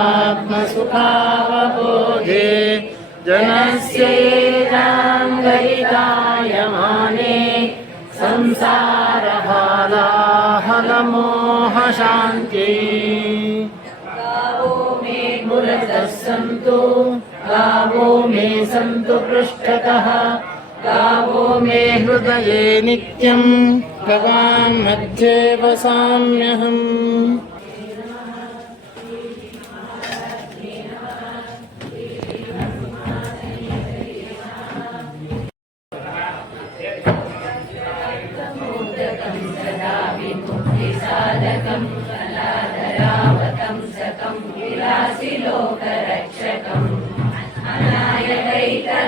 आत्मसुखावबोधे जनस्य संसारहालाहलमोहशान्ति गावो मे पुरतः सन्तु गावो मे सन्तु पृष्ठतः गावो मे हृदये नित्यम् गवान् मध्ये वसाम्यहम्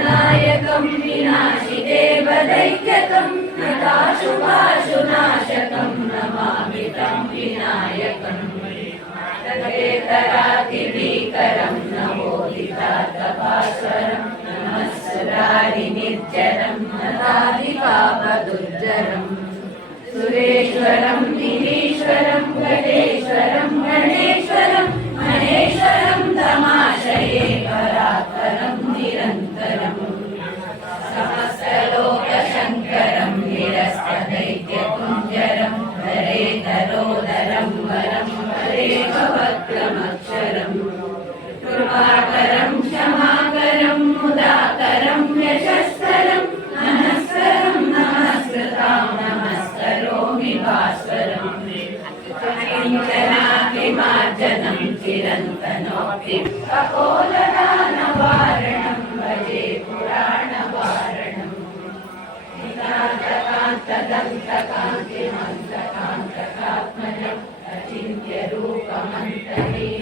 नायकं विनाशिदेवदैत्यकं नताशुभाशुनाशकं नमामि तं विनायकम् नाटकेतरातिभीकरं नमोदितातपास्वरं नमस्सुरारि निर्जरं नतादिपापदुर्जरम् സുരേശ്വരം നിരീശ്വരം ഗണേശ്വരം ഗണേശ്വരം മഹേശ്വരം തമാ नितान्तकान्तदन्तकान्तिमन्तकान्तकात्मजम् अचिन्त्यरूपमन्तहीनमन्तराय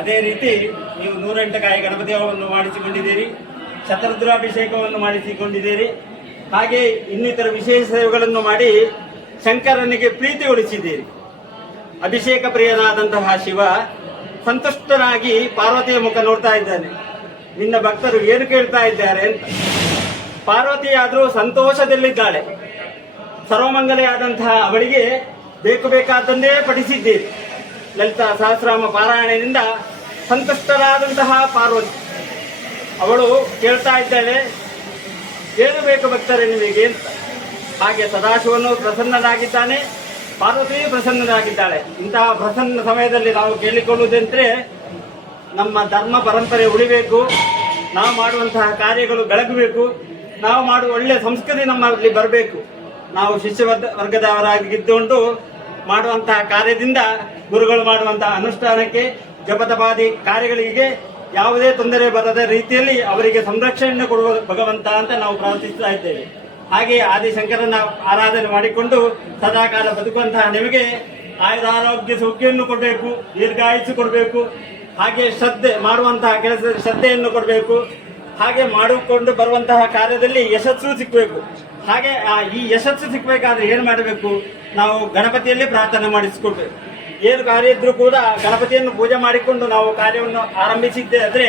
ಅದೇ ರೀತಿ ನೀವು ನೂರೆಂಟಕಾಯಿ ಗಣಪತಿ ಹಬ್ಬವನ್ನು ಮಾಡಿಸಿಕೊಂಡಿದ್ದೀರಿ, ಶತರುದ್ರಾಭಿಷೇಕವನ್ನು ಮಾಡಿಸಿಕೊಂಡಿದ್ದೀರಿ, ಹಾಗೆ ಇನ್ನಿತರ ವಿಶೇಷ ಸೇವೆಗಳನ್ನು ಮಾಡಿ ಶಂಕರನಿಗೆ ಪ್ರೀತಿಗೊಳಿಸಿದ್ದೀರಿ ಅಭಿಷೇಕ ಪ್ರಿಯನಾದಂತಹ ಶಿವ ಸಂತುಷ್ಟನಾಗಿ ಪಾರ್ವತಿಯ ಮುಖ ನೋಡ್ತಾ ಇದ್ದಾನೆ. ನಿನ್ನ ಭಕ್ತರು ಏನು ಕೇಳ್ತಾ ಇದ್ದಾರೆ ಅಂತ. ಪಾರ್ವತಿಯಾದರೂ ಸಂತೋಷದಲ್ಲಿದ್ದಾಳೆ. ಸರ್ವಮಂಗಲೆಯಾದಂತಹ ಅವಳಿಗೆ ಬೇಕು ಬೇಕಾದ್ದನ್ನೇ ಪಠಿಸಿದ್ದೀರಿ. ಲಲಿತಾ ಸಹಸ್ರಾಮ ಪಾರಾಯಣದಿಂದ ಸಂತಷ್ಟರಾದಂತಹ ಪಾರ್ವತಿ. ಅವಳು ಕೇಳ್ತಾ ಇದ್ದಾಳೆ, ಏನು ಬೇಕು ಭಕ್ತರೇ ನಿಮಗೆ? ಅಂತ. ಹಾಗೆ ಸದಾಶಿವನು ಪ್ರಸನ್ನನಾಗಿದ್ದಾನೆ, ಪಾರ್ವತಿ ಪ್ರಸನ್ನನಾಗಿದ್ದಾಳೆ. ಇಂತಹ ಪ್ರಸನ್ನ ಸಮಯದಲ್ಲಿ ನಾವು ಕೇಳಿಕೊಳ್ಳುವುದಂದ್ರೆ, ನಮ್ಮ ಧರ್ಮ ಪರಂಪರೆ ಉಳಿಬೇಕು, ನಾವು ಮಾಡುವಂತಹ ಕಾರ್ಯಗಳು ಬೆಳಗಬೇಕು, ನಾವು ಮಾಡುವ ಒಳ್ಳೆಯ ಸಂಸ್ಕೃತಿ ನಮ್ಮಲ್ಲಿ ಬರಬೇಕು. ನಾವು ಶಿಷ್ಯ ವರ್ಗ- ವರ್ಗದವರಾಗಿದ್ದುಕೊಂಡು ಮಾಡುವಂತಹ ಕಾರ್ಯದಿಂದ ಗುರುಗಳು ಮಾಡುವಂತಹ ಅನುಷ್ಠಾನಕ್ಕೆ ಜಪತಪಾದಿ ಕಾರ್ಯಗಳಿಗೆ ಯಾವುದೇ ತೊಂದರೆ ಬರದ ರೀತಿಯಲ್ಲಿ ಅವರಿಗೆ ಸಂರಕ್ಷಣೆಯನ್ನು ಕೊಡುವ ಭಗವಂತ ಅಂತ ನಾವು ಪ್ರಾರ್ಥಿಸ್ತಾ ಇದ್ದೇವೆ. ಹಾಗೆ ಆದಿಶಂಕರನ ಆರಾಧನೆ ಮಾಡಿಕೊಂಡು ಸದಾಕಾಲ ಬದುಕುವಂತಹ ನಿಮಗೆ ಆಯುರಾರೋಗ್ಯ ಸೌಖ್ಯವನ್ನು ಕೊಡಬೇಕು ದೀರ್ಘಾಯಿಸಿ ಕೊಡಬೇಕು, ಹಾಗೆ ಶ್ರದ್ಧೆ ಮಾಡುವಂತಹ ಕೆಲಸ ಶ್ರದ್ಧೆಯನ್ನು ಕೊಡಬೇಕು, ಹಾಗೆ ಮಾಡಿಕೊಂಡು ಬರುವಂತಹ ಕಾರ್ಯದಲ್ಲಿ ಯಶಸ್ಸು ಸಿಕ್ಕಬೇಕು ಹಾಗೆ ಈ ಯಶಸ್ಸು ಸಿಕ್ಕಬೇಕಾದ್ರೆ ಏನು ಮಾಡಬೇಕು? ನಾವು ಗಣಪತಿಯಲ್ಲಿ ಪ್ರಾರ್ಥನೆ ಮಾಡಿಸಿಕೊಳ್ಬೇಕು ಏನು ಕಾರ್ಯ ಇದ್ರೂ ಕೂಡ ಗಣಪತಿಯನ್ನು ಪೂಜೆ ಮಾಡಿಕೊಂಡು ನಾವು ಕಾರ್ಯವನ್ನು ಆರಂಭಿಸಿದ್ದೆ ಆದರೆ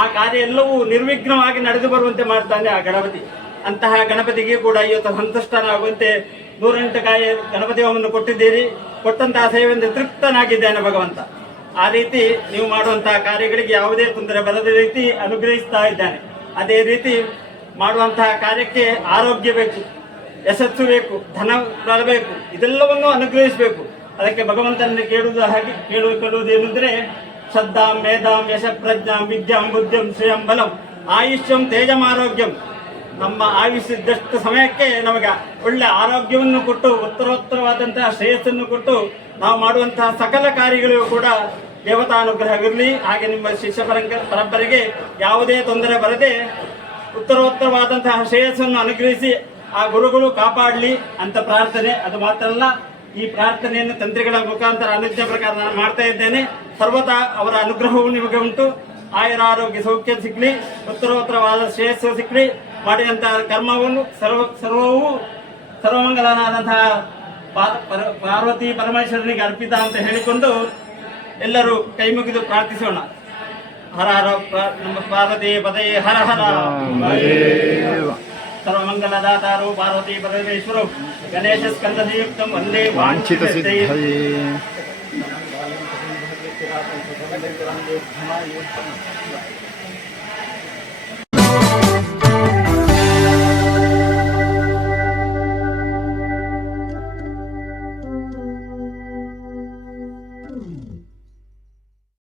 ಆ ಕಾರ್ಯ ಎಲ್ಲವೂ ನಿರ್ವಿಘ್ನವಾಗಿ ನಡೆದು ಬರುವಂತೆ ಮಾಡ್ತಾನೆ ಆ ಗಣಪತಿ. ಅಂತಹ ಗಣಪತಿಗೆ ಕೂಡ ಇವತ್ತು ಸಂತುಷ್ಟನಾಗುವಂತೆ ನೂರೆಂಟು ಕಾಯಿ ಗಣಪತಿ ಹೋಮವನ್ನು ಕೊಟ್ಟಿದ್ದೀರಿ. ಕೊಟ್ಟಂತಹ ಸೇವೆಯಿಂದ ತೃಪ್ತನಾಗಿದ್ದಾನೆ ಭಗವಂತ. ಆ ರೀತಿ ನೀವು ಮಾಡುವಂತಹ ಕಾರ್ಯಗಳಿಗೆ ಯಾವುದೇ ತೊಂದರೆ ಬರದ ರೀತಿ ಅನುಗ್ರಹಿಸ್ತಾ ಇದ್ದಾನೆ. ಅದೇ ರೀತಿ ಮಾಡುವಂತಹ ಕಾರ್ಯಕ್ಕೆ ಆರೋಗ್ಯ ಬೇಕು, ಯಶಸ್ಸು ಬೇಕು, ಧನ ಬರಬೇಕು ಇದೆಲ್ಲವನ್ನು ಅನುಗ್ರಹಿಸಬೇಕು. ಅದಕ್ಕೆ ಭಗವಂತನನ್ನು ಕೇಳುವುದು ಹಾಗೆ, ಕೇಳುವ ಕೇಳುವುದೇನೆಂದರೆ ಶ್ರದ್ಧಾಂ, ಮೇಧಾಂ, ಯಶ, ಪ್ರಜ್ಞಾಂ, ವಿದ್ಯಾಂ, ಬುದ್ಧಿಂ, ಶ್ರೇಯಂ, ಬಲಂ. ಆಯುಷ್ಯಂ, ತೇಜಂ, ಆರೋಗ್ಯಂ. ನಮ್ಮ ಆಯುಷ್ಯದಷ್ಟು ಸಮಯಕ್ಕೆ ನಮಗೆ ಒಳ್ಳೆ ಆರೋಗ್ಯವನ್ನು ಕೊಟ್ಟು, ಉತ್ತರೋತ್ತರವಾದಂತಹ ಶ್ರೇಯಸ್ಸನ್ನು ಕೊಟ್ಟು, ನಾವು ಮಾಡುವಂತಹ ಸಕಲ ಕಾರ್ಯಗಳಿಗೂ ಕೂಡ ದೇವತಾನುಗ್ರಹವಿರಲಿ. ಹಾಗೆ ನಿಮ್ಮ ಶಿಷ್ಯ ಪರಂಗ, ಪರಂಪರೆಗೆ ಯಾವುದೇ ತೊಂದರೆ ಬರದೆ, ಉತ್ತರೋತ್ತರವಾದಂತಹ ಶ್ರೇಯಸ್ಸನ್ನು ಅನುಗ್ರಹಿಸಿ, ಆ ಗುರುಗಳು ಕಾಪಾಡಲಿ ಅಂತ ಪ್ರಾರ್ಥನೆ. ಅದು ಮಾತ್ರ ಅಲ್ಲ ಈ ಪ್ರಾರ್ಥನೆಯನ್ನು ತಂತ್ರಿಗಳ ಮುಖಾಂತರ ಅನುಜ್ಞೆ ಪ್ರಕಾರ ನಾನು ಮಾಡ್ತಾ ಇದ್ದೇನೆ. ಸರ್ವತಾ ಅವರ ಅನುಗ್ರಹವು ನಿಮಗೆ ಉಂಟು. ಆಯರ ಆರೋಗ್ಯ ಸೌಖ್ಯ ಸಿಗ್ಲಿ ಉತ್ತರೋತ್ತರವಾದ ಶ್ರೇಯಸ್ಸು ಸಿಗ್ಲಿ ಮಾಡಿದಂತಹ ಕರ್ಮವನ್ನು ಸರ್ವ ಸರ್ವವೂ ಸರ್ವಮಂಗಲನಾದಂತಹ ಪಾರ್ವತಿ ಪರಮೇಶ್ವರನಿಗೆ ಅರ್ಪಿತ ಅಂತ ಹೇಳಿಕೊಂಡು ಎಲ್ಲರೂ ಕೈ ಮುಗಿದು ಪ್ರಾರ್ಥಿಸೋಣ. ಹರ ಹರ ನಮ್ಮ ಪಾರ್ವತಿ ಪದೇ ಹರ ಹರ. సర్వమంగళదాతారో పార్వతీ పరమేశ్వరు గణేశ స్కందయుక్తం వందే వాంఛిత. సిద్ధయే.